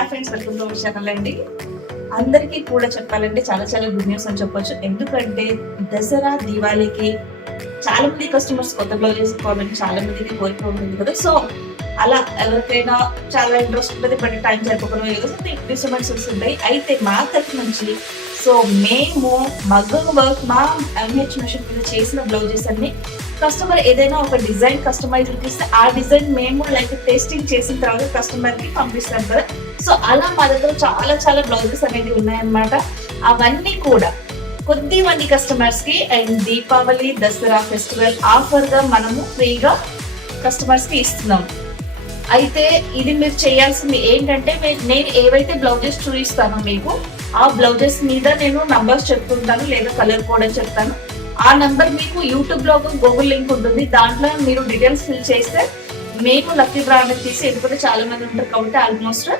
Hi friends, welcome to our channel అండి. అందరికీ కూడా చెప్పాలంటే చాలా చాలా గుడ్ న్యూస్ అని చెప్పొచ్చు. ఎందుకంటే దసరా దీవాళికి చాలా మంది కస్టమర్స్ కొత్త బ్లౌజెస్ కావాలని చాలా మందికి కోరిక ఉంటుంది కదా. సో అలా ఎవరికైనా చాలా ఇంట్రెస్ట్ ఉంటుంది, బట్ టైం సరిపోవడం ఏదో డిస్టర్బెన్సెస్ ఉంటాయి. అయితే మా తరఫు నుంచి సో మేము మగ్గం వర్క్ మా ఎంహెచ్ మిషన్ మీద చేసిన బ్లౌజెస్ అన్ని కస్టమర్ ఏదైనా ఒక డిజైన్ కస్టమైజ్ ఇస్తే ఆ డిజైన్ మేము లైక్ టెస్టింగ్ చేసిన తర్వాత కస్టమర్ కి పంపిస్తాం కదా. సో అలా మా దగ్గర చాలా చాలా బ్లౌజెస్ అనేది ఉన్నాయన్నమాట. అవన్నీ కూడా కొద్ది మంది కస్టమర్స్ కి and Deepavali Dasara festival offer గా మనము ఫ్రీగా కస్టమర్స్ కి ఇస్తున్నాం. అయితే ఇది మీరు చేయాల్సింది ఏంటంటే, నేను ఏవైతే బ్లౌజెస్ చూపిస్తానో మీకు ఆ బ్లౌజెస్ మీద నేను నంబర్స్ చెప్తుంటాను, లేదా కలర్ కోడ్ అని చెప్తాను. ఆ నంబర్ మీకు యూట్యూబ్ లో గూగుల్ లింక్ ఉంటుంది, దాంట్లో మీరు డీటెయిల్స్ ఫిల్ చేస్తే మేము లక్కీ డ్రా అనేది తీసి, ఎందుకంటే చాలా మంది ఉంటారు కాబట్టి ఆల్మోస్ట్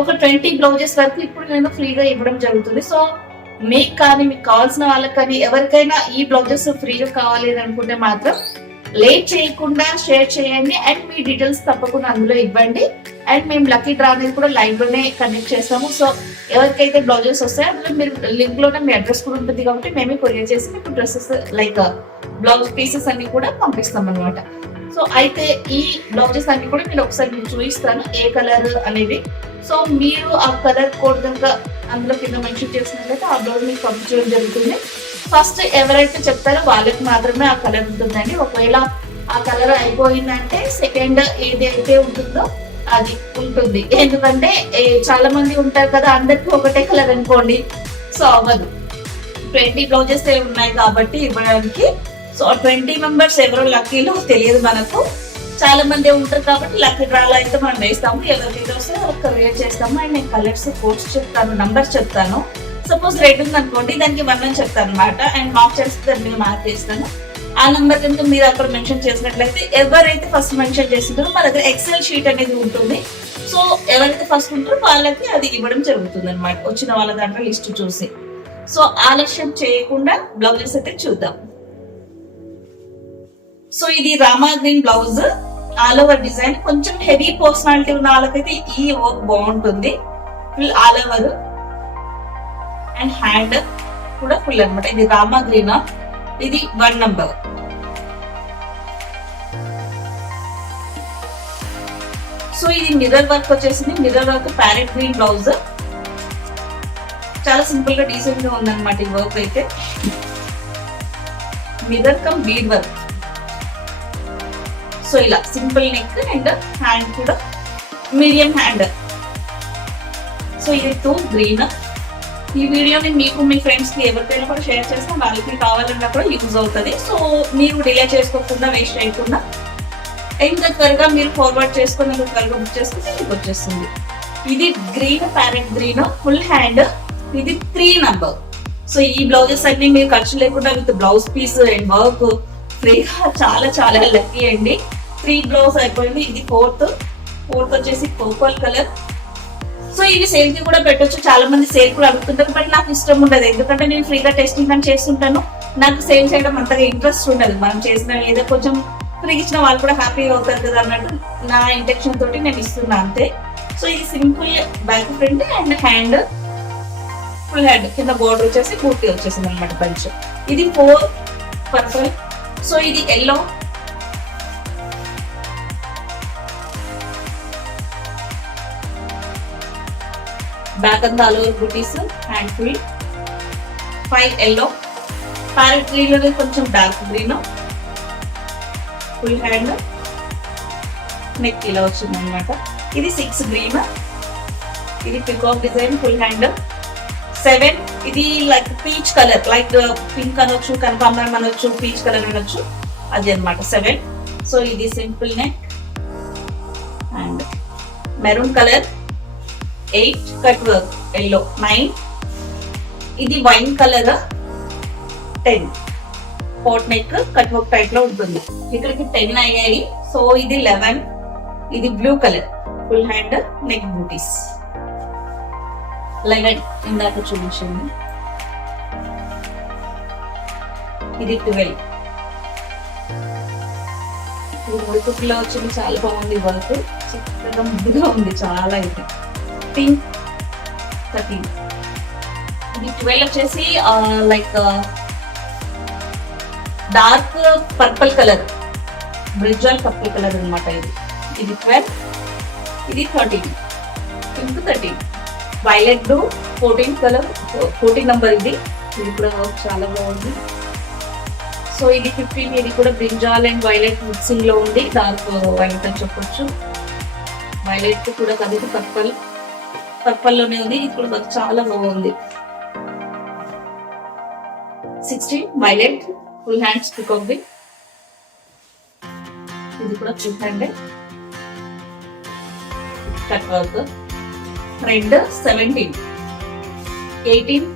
ఒక 20 బ్లౌజెస్ వరకు ఇప్పుడు నేను ఫ్రీగా ఇవ్వడం జరుగుతుంది. సో మీకు కానీ మీకు కావాల్సిన వాళ్ళకి కానీ ఎవరికైనా ఈ బ్లౌజెస్ ఫ్రీగా కావాలి అని అనుకుంటే మాత్రం లేట్ చేయకుండా షేర్ చేయండి అండ్ మీ డీటెయిల్స్ తప్పకుండా అందులో ఇవ్వండి. అండ్ మేము లక్కీ డ్రా అనేది కూడా లైవ్ లోనే కండక్ట్ చేస్తాము. సో ఎవరికైతే బ్లౌజెస్ వస్తాయో అందులో మీరు లింక్ లోనే మీ అడ్రస్ కూడా ఉంటుంది కాబట్టి మేమే కొరియర్ చేసి మీకు డ్రెస్సెస్ లైక్ బ్లౌజ్ పీసెస్ అన్ని కూడా పంపిస్తాం అనమాట. సో అయితే ఈ బ్లౌజెస్ అన్ని కూడా నేను ఒకసారి మీకు చూపిస్తాను ఏ కలర్ అనేది. సో మీరు ఆ కలర్ కోడ్ కనుక అందులో కింద మెన్షన్ చేసినట్లయితే ఆ బ్లౌజ్ మీకు పంపించడం జరుగుతుంది. ఫస్ట్ ఎవరైతే చెప్తారో వాళ్ళకి మాత్రమే ఆ కలర్ ఉంటుందండి. ఒకవేళ ఆ కలర్ అయిపోయిందంటే సెకండ్ ఏదైతే ఉంటుందో అది ఉంటుంది. ఎందుకంటే చాలా మంది ఉంటారు కదా, అందరికి ఒకటే కలర్ అనుకోండి, సో అవ్వదు. 20 బ్లౌజెస్ ఉన్నాయి కాబట్టి ఇవ్వడానికి. సో 20 మెంబర్స్ ఎవరో లక్కీలో తెలియదు మనకు, చాలా మంది ఉంటారు కాబట్టి లక్కీ డ్రాలో అయితే మనం వేస్తాము. ఎవరికైతే వస్తే వాళ్ళకి కొరియర్ చేస్తాము. అండ్ నేను కలర్స్ కోడ్స్ చెప్తాను, నంబర్స్ చెప్తాను. సపోజ్ రెడ్ ఉంది అనుకోండి, దానికి 1 అని చెప్తాను అనమాట. అండ్ మార్క్ చేస్తే దాని మీద మార్క్ చేస్తాను. ఆ నెంబర్ కనుక మీరు అక్కడ మెన్షన్ చేసినట్లయితే ఎవరైతే ఫస్ట్ మెన్షన్ చేస్తుంటారో మా దగ్గర ఎక్సెల్ షీట్ అనేది ఉంటుంది. సో ఎవరైతే ఫస్ట్ ఉంటారో వాళ్ళకి అది ఇవ్వడం జరుగుతుంది అనమాట, వచ్చిన వాళ్ళ దాంట్లో లిస్ట్ చూసి. సో ఆలస్యం చేయకుండా బ్లౌజెస్ అయితే చూద్దాం. సో ఇది Rama green blouse, all over design. కొంచెం హెవీ పర్సనాలిటీ ఉన్న వాళ్ళకైతే ఈ వర్క్ బాగుంటుంది. Full all over and hand కూడా ఫుల్ అనమాట. ఇది రామా గ్రీన్, ఇది 1 నంబర్. సో ఇది మిర్రర్ వర్క్ వచ్చేసింది. Mirror work parrot green blouse, చాలా సింపుల్ గా డీసెంట్ గా ఉందన్నమాట ఈ వర్క్ అయితే. Mirror come bead work. So ఇలా సింపుల్ నెక్ అండ్ హ్యాండ్ కూడా మీడియం హ్యాండ్. సో ఇది 2 గ్రీన్. ఈ వీడియోని మీకు మీ ఫ్రెండ్స్ కి ఎవరికైనా కూడా షేర్ చేస్తే వాళ్ళకి కావాలన్నా కూడా యూజ్ అవుతుంది. సో మీరు డిలే చేసుకోకుండా, వేస్ట్ చేయకుండా ఇంకా త్వరగా మీరు ఫార్వర్డ్ చేసుకుని త్వరగా బుక్ చేసుకుంటే మీకు వచ్చేస్తుంది. ఇది green, parrot green, full hand. ఇది 3 నంబర్. సో ఈ బ్లౌజెస్ అన్ని మీరు ఖర్చు లేకుండా with blouse piece and work ఫ్రీగా చాలా చాలా లక్కీ అండి. 3 బ్లౌజ్ అయిపోయింది. ఇది 4th వచ్చేసి పర్పుల్ కలర్. సో ఇవి సేల్ కి కూడా పెట్టొచ్చు. చాలా మంది సేల్ కూడా అడుగుతుంటారు, బట్ నాకు ఇష్టం ఉండదు. ఎందుకంటే నేను ఫ్రీగా టెస్టింగ్ అని చేస్తుంటాను, నాకు సేల్ చేయడం అంతగా ఇంట్రెస్ట్ ఉండదు. మనం చేసిన ఏదో కొంచెం ఫ్రీ ఇచ్చిన వాళ్ళు కూడా హ్యాపీగా అవుతారు కదా అన్నట్టు నా ఇంటెన్షన్ తోటి నేను ఇస్తున్నా అంతే. సో ఇది simple back front and hand, full hand కింద బోర్డర్ వచ్చేసి పూర్తి వచ్చేసింది అనమాట బంచ్. ఇది 4 పర్పుల్. సో ఇది ఎల్లో, బ్యాక్ అంతా all over booties, hand full. 5 yellow, parrot green లోనే కొంచెం dark green, full hand, neck ఇలా వచ్చింది అనమాట. ఇది 6 గ్రీన్. ఇది పికాక్ డిజైన్, ఫుల్ హ్యాండ్. 7 ఇది like peach colour, like pink అనొచ్చు, కనకాంబరం అనొచ్చు, పీచ్ కలర్ అనొచ్చు, అది అనమాట 7. సో ఇది simple neck and maroon colour. 8 cut work yellow. 9 ఇది wine colour. 10 pot neck cut work type లో ఉంటుంది. ఇక్కడికి 10 అయ్యాయి. సో ఇది 11. ఇది blue colour, full hand, neck booties. 11 ఇందాక చూపించింది. ఇది 12. ఇది వర్క్ వచ్చింది, చాలా బాగుంది వర్క్, చక్కగా ముద్దుగా ఉంది చాలా. అయితే 13. ఇది 12 వచ్చేసి like dark purple colour, brinjal purple colour అనమాట. ఇది 12, ఇది 13, pink 13, violet blue 14 colour, 14 number. ఇది కూడా చాలా బాగుంది. సో ఇది 15, ఇది కూడా బ్రింజాల్ అండ్ వైలెట్ మిక్సింగ్ లో ఉంది, డార్క్ వైలెట్ అని చెప్పొచ్చు. వైలెట్ కూడా కలిపి పర్పల్ లోనే ఉంది, ఇది కూడా చాలా బాగుంది. 16 violet full hands peacock the, ఇది కూడా full hand cut work. Red 17, 18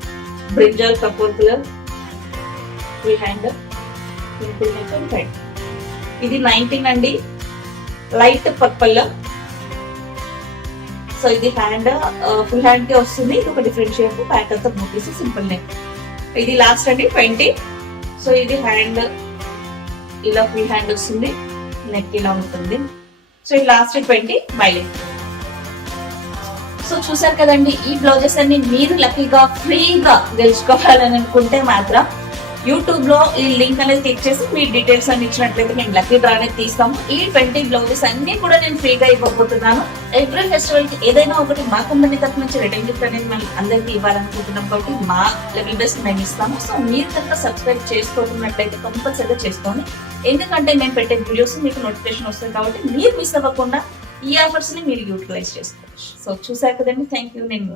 brinjal purple colour full hand simple red. ఇది 19 అండి, లైట్ పర్పుల్. సో ఇది హ్యాండ్ ఫుల్ హ్యాండ్ కి వస్తుంది, ఇది ఒక డిఫరెంట్ షేప్, ప్యాట్ అంతా మూసేసి సింపుల్ నెక్. ఇది లాస్ట్ అండి 20. సో ఇది హ్యాండ్ ఇలా ఫుల్ హ్యాండ్ వస్తుంది, నెక్ ఇలా ఉంటుంది. సో ఇది లాస్ట్ 20 వైలెట్. సో చూసారు కదండి, ఈ బ్లౌజెస్ అన్ని మీరు లక్కీగా ఫ్రీగా గెలుచుకోవాలని అనుకుంటే మాత్రం యూట్యూబ్ లో ఈ లింక్ అనేది క్లిక్ చేసి మీ డీటెయిల్స్ అన్ని ఇచ్చినట్లయితే మేము లక్కీ డ్రా అనేది తీస్తాము. ఈ 20 బ్లౌజెస్ అన్ని కూడా నేను ఫ్రీగా ఇవ్వబోతున్నాను. ఎవ్రీ ఫెస్టివల్ కి ఏదైనా ఒకటి మా కంపెనీ తరఫు నుంచి రిటర్న్ గిఫ్ట్ అనేది మనం అందరికీ ఇవ్వాలనుకుంటున్నాం కాబట్టి మా లెవెల్ బెస్ట్ మేము ఇస్తాము. సో మీరు కనుక సబ్స్క్రైబ్ చేసుకోకున్నట్లయితే కంపల్సరీగా చేసుకోండి, ఎందుకంటే మేము పెట్టే వీడియోస్ మీకు నోటిఫికేషన్ వస్తుంది కాబట్టి మీరు మిస్ అవ్వకుండా ఈ ఆఫర్స్ ని మీరు యూటిలైజ్ చేసుకోవచ్చు. సో చూసారు కదండి, థ్యాంక్ యూ. నేను